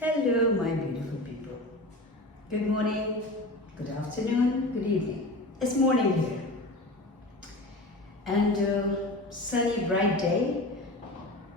Hello, my beautiful people. Good morning, good afternoon, good evening. It's morning here. And sunny, bright day,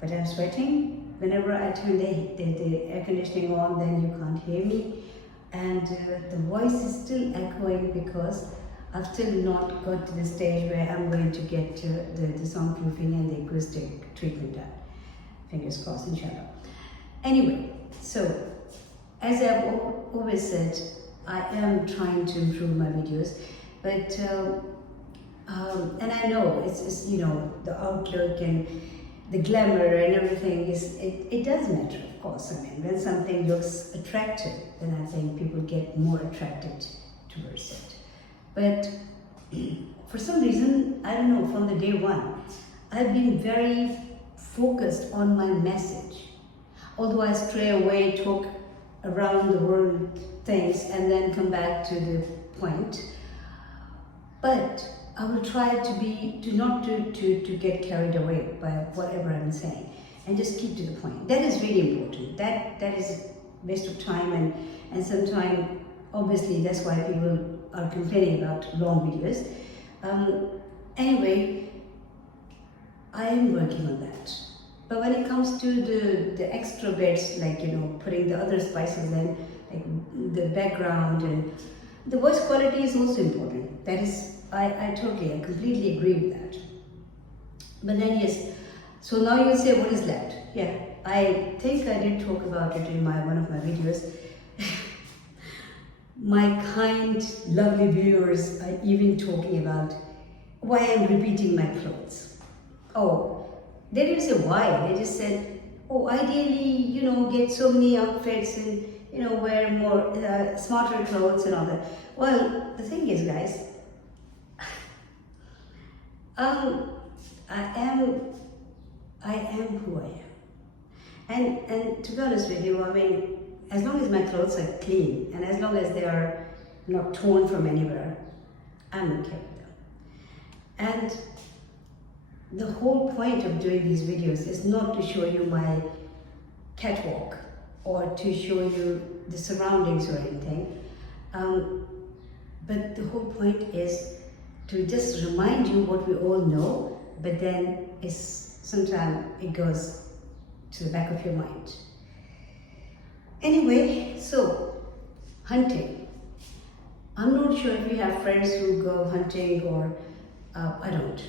but I'm sweating. Whenever I turn the air conditioning on, then you can't hear me. And the voice is still echoing because I've still not got to the stage where I'm going to get the soundproofing and the acoustic treatment done. Fingers crossed, inshallah. Anyway, so as I've always said, I am trying to improve my videos, but and I know it's the outlook and the glamour and everything it does matter, of course. I mean, when something looks attractive, then I think people get more attracted towards it. But for some reason, I don't know, from the day one, I've been very focused on my message. Although I stray away, talk around the world things and then come back to the point, but I will try to get carried away by whatever I'm saying and just keep to the point. That is really important. That is waste of time, and sometimes obviously that's why people are complaining about long videos. Anyway, I am working on that. But when it comes to the extra bits, like putting the other spices in, like the background and the voice quality is also important. That is, I completely agree with that. But then yes, so now you'll say what is left? Yeah, I think I did talk about it in one of my videos. My kind, lovely viewers are even talking about why I'm repeating my clothes. Oh. They didn't say why, they just said, oh, ideally, get so many outfits and, wear more smarter clothes and all that. Well, the thing is, guys, I am who I am. And to be honest with you, I mean, as long as my clothes are clean and as long as they are not torn from anywhere, I'm okay with them. And the whole point of doing these videos is not to show you my catwalk or to show you the surroundings or anything, but the whole point is to just remind you what we all know, but then sometimes it goes to the back of your mind. Anyway, so hunting. I'm not sure if you have friends who go hunting or I don't.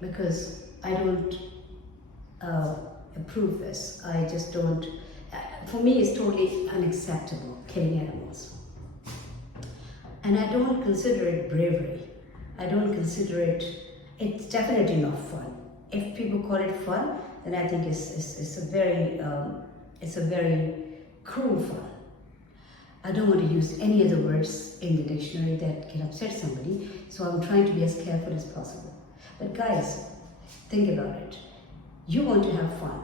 Because I don't approve this. I just don't. For me, it's totally unacceptable killing animals. And I don't consider it bravery. I don't consider it's definitely not fun. If people call it fun, then I think it's a very cruel fun. I don't want to use any other words in the dictionary that can upset somebody, so I'm trying to be as careful as possible. But guys, think about it. You want to have fun.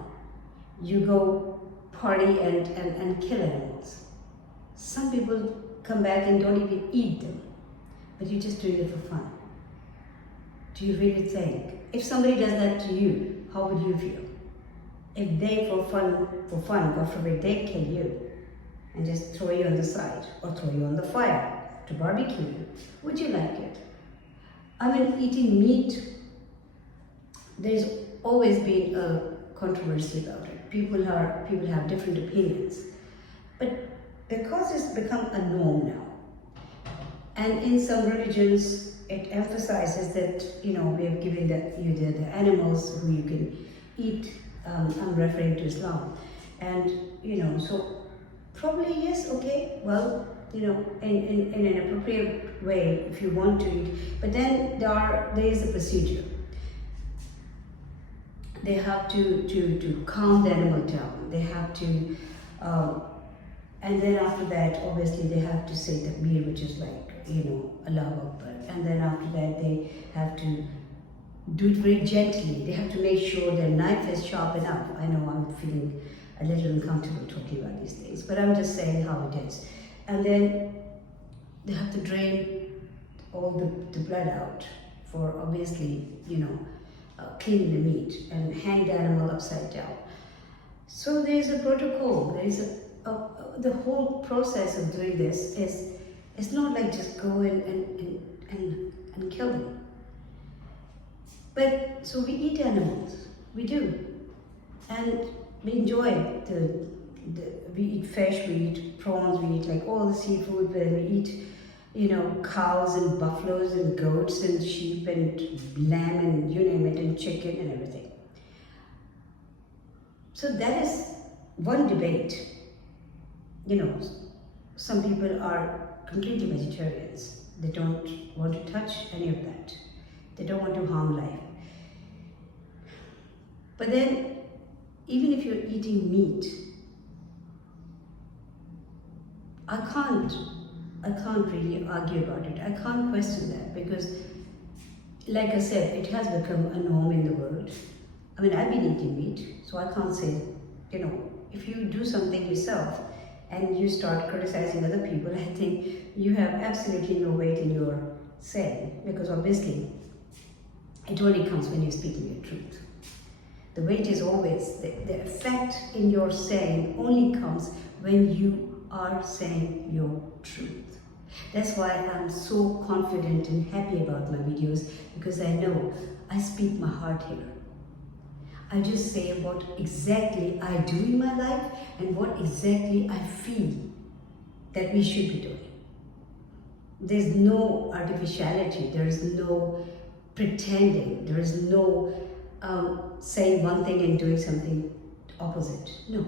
You go party and kill animals. Some people come back and don't even eat them, but you're just doing it for fun. Do you really think? If somebody does that to you, how would you feel? If they, for fun, God forbid, they kill you and just throw you on the side or throw you on the fire to barbecue you, would you like it? I mean, eating meat, there's always been a controversy about it. People have different opinions. But because it's become a norm now, and in some religions it emphasizes that, we have given you the animals who you can eat. I'm referring to Islam. And, so probably yes, okay, well, in an appropriate way if you want to eat. But then there is a procedure. They have to calm the animal down. They have to, and then after that, obviously they have to say takbir, which is like, Allahu Akbar. And then after that, they have to do it very gently. They have to make sure their knife is sharp enough. I know I'm feeling a little uncomfortable talking about these things, but I'm just saying how it is. And then they have to drain all the blood out for obviously, clean the meat and hang the animal upside down. So there is a protocol, there is the whole process of doing this is it's not like just go in and kill them. But so we eat animals, we do, and we enjoy we eat fish, we eat prawns, we eat like all the seafood, then we eat, you know, cows and buffaloes and goats and sheep and lamb and you name it, and chicken and everything. So that is one debate. You know, some people are completely vegetarians. They don't want to touch any of that. They don't want to harm life. But then, even if you're eating meat, I can't really argue about it. I can't question that because, like I said, it has become a norm in the world. I mean, I've been eating meat, so I can't say, you know, if you do something yourself and you start criticizing other people, I think you have absolutely no weight in your saying, because obviously it only comes when you're speaking your truth. The weight is always, the effect in your saying only comes when you are saying your truth. That's why I'm so confident and happy about my videos, because I know I speak my heart here. I just say what exactly I do in my life and what exactly I feel that we should be doing. There's no artificiality, there is no pretending, there is no saying one thing and doing something opposite. No.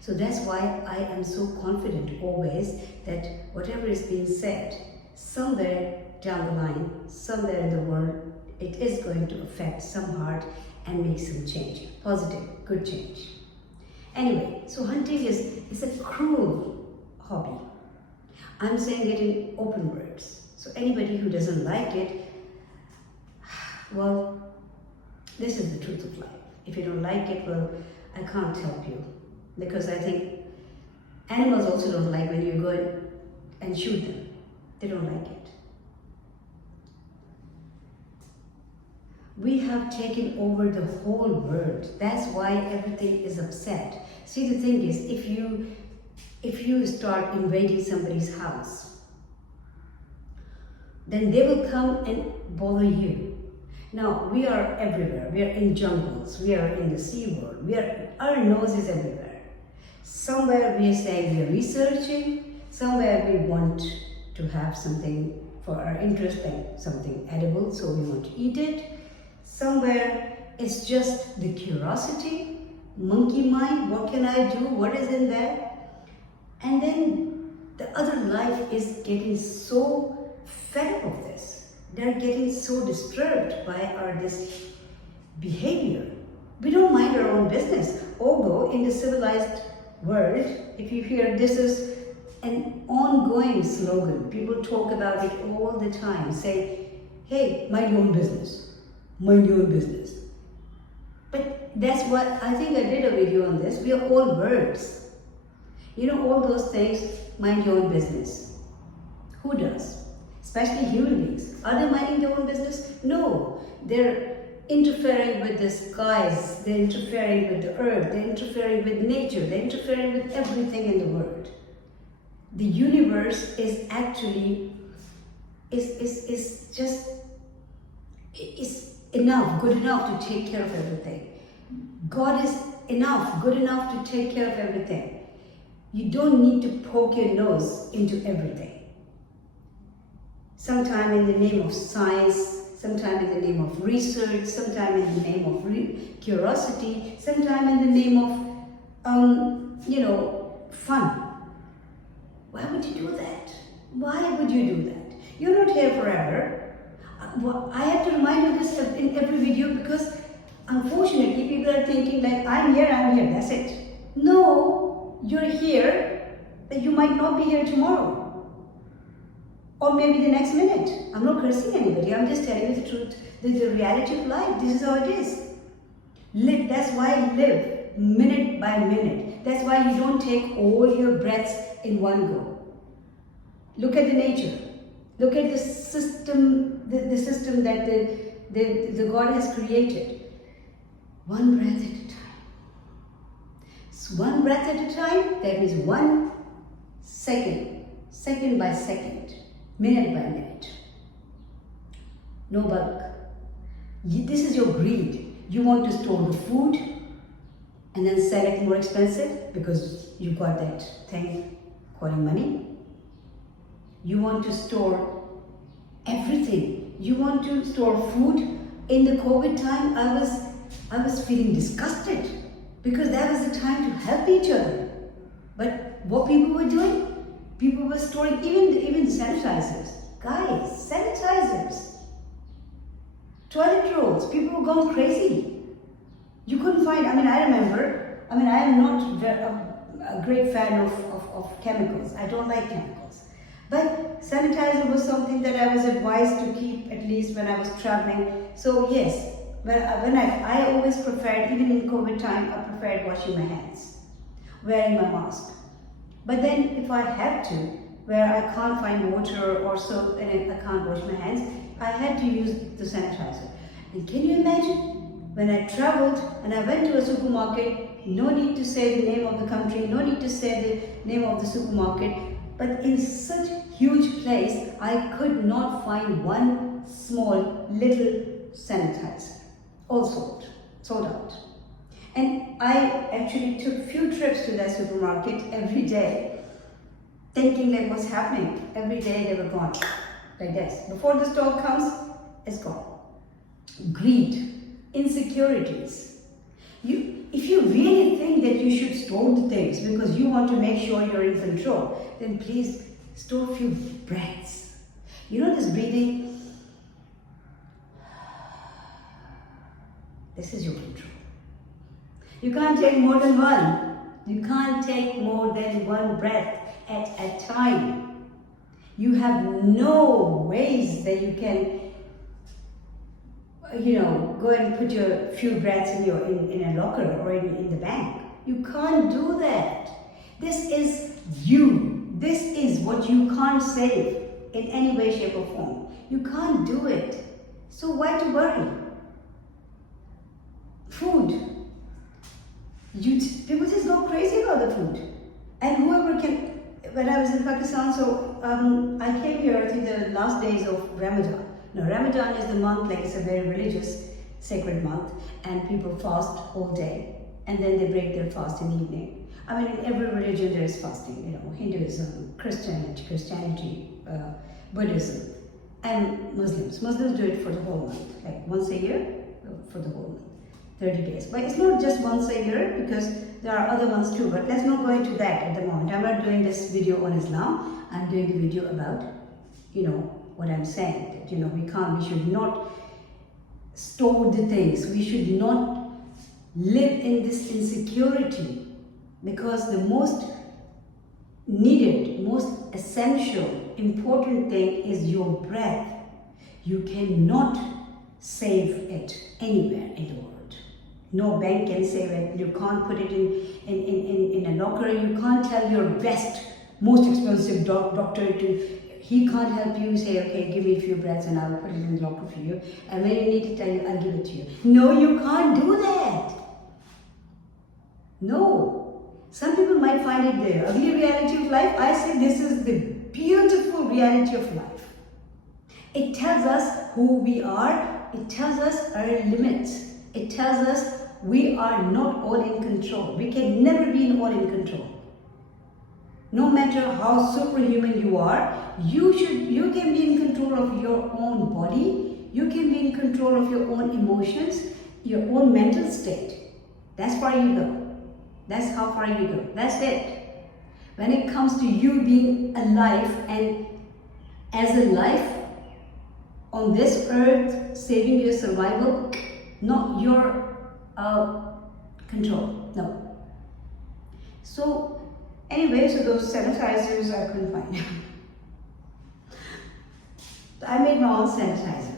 So that's why I am so confident always that whatever is being said, somewhere down the line, somewhere in the world, it is going to affect some heart and make some change. Positive, good change. Anyway, so hunting is a cruel hobby. I'm saying it in open words. So anybody who doesn't like it, well, this is the truth of life. If you don't like it, well, I can't help you. Because I think animals also don't like when you go and shoot them. They don't like it. We have taken over the whole world. That's why everything is upset. See, the thing is, if you start invading somebody's house, then they will come and bother you. Now, we are everywhere. We are in jungles. We are in the sea world. Our nose is everywhere. Somewhere we are saying we are researching. Somewhere we want to have something for our interest, like something edible, so we want to eat it. Somewhere it's just the curiosity, monkey mind, what can I do, what is in there? And then the other life is getting so fed up of this. They're getting so disturbed by this behavior. We don't mind our own business. Although in the civilized world, if you hear, this is an ongoing slogan. People talk about it all the time, say, hey, mind your own business. Mind your own business. But that's what, I think I did a video on this. We are all birds. You know, all those things, mind your own business. Who does? Especially human beings. Are they minding their own business? No. They're interfering with the skies, they're interfering with the earth, they're interfering with nature, they're interfering with everything in the world. The universe is actually, is enough, good enough to take care of everything. God is enough, good enough to take care of everything. You don't need to poke your nose into everything. Sometime in the name of science, sometime in the name of research, sometime in the name of curiosity, sometime in the name of, fun. Why would you do that? Why would you do that? You're not here forever. I have to remind you this in every video because unfortunately people are thinking like, I'm here, that's it. No, you're here, but you might not be here tomorrow. Or maybe the next minute. I'm not cursing anybody, I'm just telling you the truth, the reality of life. This is how it is. Live, that's why live, minute by minute. That's why you don't take all your breaths in one go. Look at the nature. Look at the system, the system that the God has created. One breath at a time. one breath at a time. That means 1 second, second by second, minute by minute. No bulk. This is your greed. You want to store the food and then sell it more expensive because you got that thing calling money. You want to store everything. You want to store food. In the COVID time, I was feeling disgusted because that was the time to help each other. But what people were doing? People were storing even sanitizers. Guys, sanitizers. Toilet rolls. People were going crazy. You couldn't find, I remember, I am not a great fan of chemicals. I don't like chemicals. But sanitizer was something that I was advised to keep at least when I was traveling. So yes, when I always preferred, even in COVID time, I preferred washing my hands, wearing my mask. But then if I had to, where I can't find water or soap and I can't wash my hands, I had to use the sanitizer. And can you imagine? When I traveled and I went to a supermarket, no need to say the name of the country, no need to say the name of the supermarket, but in such huge place, I could not find one small little sanitizer. All sold out. And I actually took few trips to that supermarket every day, thinking like what's happening. Every day they were gone, like this. Before the stock comes, it's gone. Greed. Insecurities. If you really think that you should store the things because you want to make sure you're in control, then please store a few breaths. You know this breathing? This is your control. You can't take more than one. You can't take more than one breath at a time. You have no ways that you can go and put your few breaths in a locker or in the bank. You can't do that. This is you. This is what you can't save in any way, shape or form. You can't do it. So why to worry? Food. People just go crazy about the food. And whoever can, when I was in Pakistan, I came here, I think the last days of Ramadan. Now, Ramadan is the month, like it's a very religious, sacred month, and people fast all day, and then they break their fast in the evening. In every religion there is fasting, Hinduism, Christianity, Buddhism, and Muslims. Muslims do it for the whole month, like once a year for the whole month, 30 days. But it's not just once a year because there are other ones too, but let's not go into that at the moment. I'm not doing this video on Islam, I'm doing the video about, what I'm saying, that we should not store the things, we should not live in this insecurity, because the most needed, most essential, important thing is your breath. You cannot save it anywhere in the world. No bank can save it. You can't put it in a locker. You can't tell your best, most expensive doctor to. He can't help you say, okay, give me a few breaths and I'll put it in the locker for you. And when you need it, I'll give it to you. No, you can't do that. No. Some people might find it the ugly reality of life. I say this is the beautiful reality of life. It tells us who we are. It tells us our limits. It tells us we are not all in control. We can never be all in control. No matter how superhuman you are, you can be in control of your own body, you can be in control of your own emotions, your own mental state. That's far you go. That's how far you go. That's it. When it comes to you being alive and as a life on this earth, saving your survival, not your control, no. So, anyway, so those sanitizers I couldn't find. I made my own sanitizer,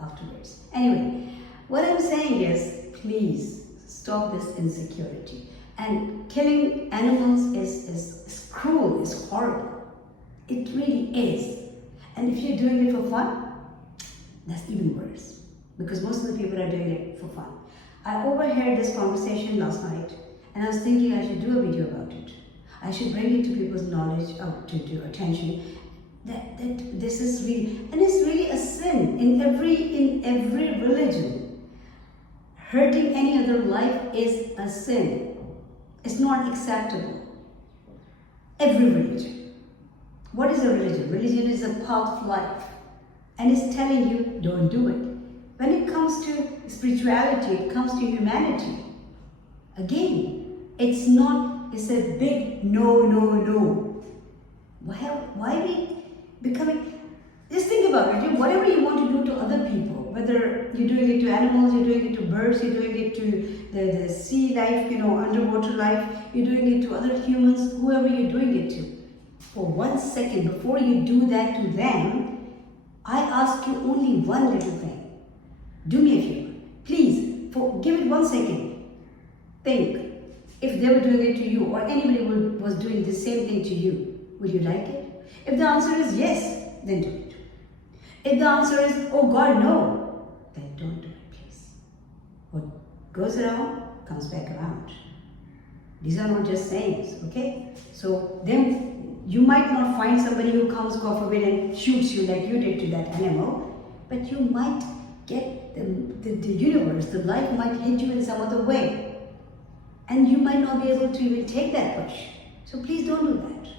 afterwards. Anyway, what I'm saying is, please stop this insecurity. And killing animals is cruel, is horrible. It really is. And if you're doing it for fun, that's even worse. Because most of the people are doing it for fun. I overheard this conversation last night And I was thinking I should do a video about it. I should bring it to people's knowledge, to attention, that this is really, and it's really a sin in every religion. Hurting any other life is a sin. It's not acceptable. Every religion. What is a religion? Religion is a path of life, and it's telling you don't do it. When it comes to spirituality, it comes to humanity. Again, it's not, it's a big no, no, no. Why are we becoming, just think about it, whatever you want to do to other people, whether you're doing it to animals, you're doing it to birds, you're doing it to the sea life, underwater life, you're doing it to other humans, whoever you're doing it to. For 1 second, before you do that to them, I ask you only one little thing. Do me a favor. Please, give it 1 second. Think, if they were doing it to you or anybody was doing the same thing to you, would you like it? If the answer is yes, then do it. If the answer is, oh God, no, then don't do it, please. What goes around comes back around. These are not just sayings, okay? So then you might not find somebody who comes, God forbid, and shoots you like you did to that animal, but you might get the universe, the life might hit you in some other way. And you might not be able to even take that push. So please don't do that.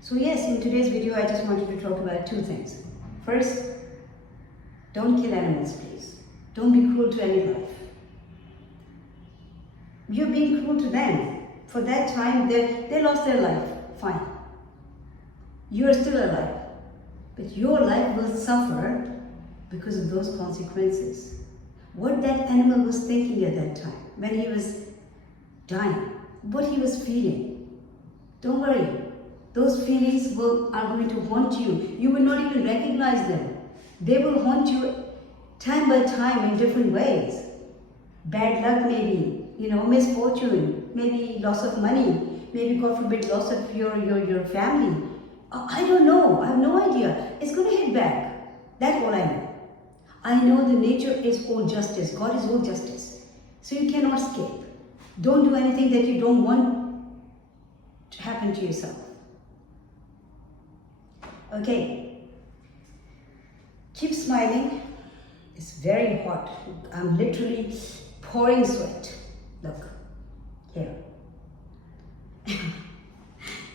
So yes, in today's video, I just wanted to talk about 2 things. First, don't kill animals, please. Don't be cruel to any life. You're being cruel to them. For that time, they lost their life. Fine. You are still alive. But your life will suffer because of those consequences. What that animal was thinking at that time, when he was dying, what he was feeling. Don't worry. Those feelings are going to haunt you. You will not even recognize them. They will haunt you time by time in different ways. Bad luck maybe, misfortune, maybe loss of money, maybe God forbid loss of your family. I don't know. I have no idea. It's going to hit back. That's all I know. I know the nature is all justice. God is all justice. So you cannot escape. Don't do anything that you don't want to happen to yourself. Okay. Keep smiling. It's very hot. I'm literally pouring sweat. Look, here.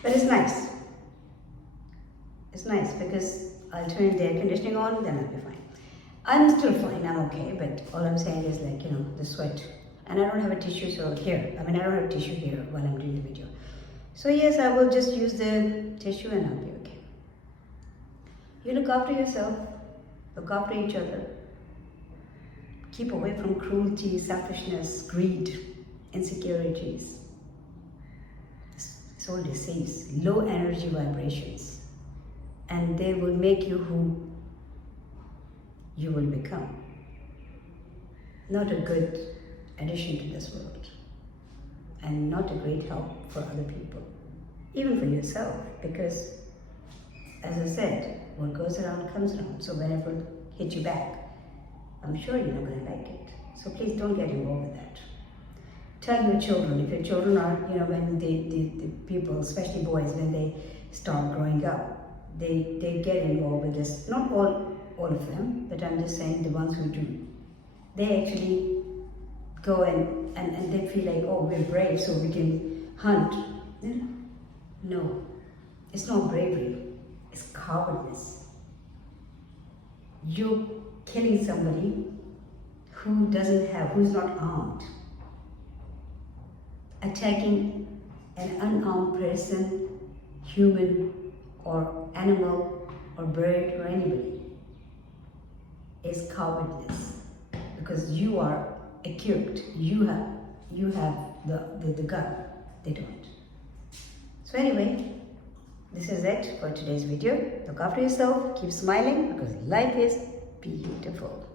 But it's nice. It's nice because I'll turn the air conditioning on, then I'll be fine. I'm still fine, I'm okay, but all I'm saying is the sweat. And I don't have a tissue, so here. I don't have a tissue here while I'm doing the video. So yes, I will just use the tissue and I'll be okay. You look after yourself, look after each other. Keep away from cruelty, selfishness, greed, insecurities. It's all disease, low energy vibrations. And they will make you who you will become. Not a good addition to this world. And not a great help for other people. Even for yourself, because as I said, what goes around comes around. So whenever it hits you back, I'm sure you're not going to like it. So please don't get involved with that. Tell your children, if your children are, when the people, especially boys, when they start growing up, they get involved with this. Not all of them, but I'm just saying the ones who do. They actually go and they feel like, oh, we're brave, so we can hunt. No, it's not bravery, it's cowardness. You're killing somebody who's not armed. Attacking an unarmed person, human or animal or bird or anybody is cowardness, because you are equipped. You have the gun. They don't. So anyway, this is it for today's video. Look after yourself, keep smiling, because life is beautiful.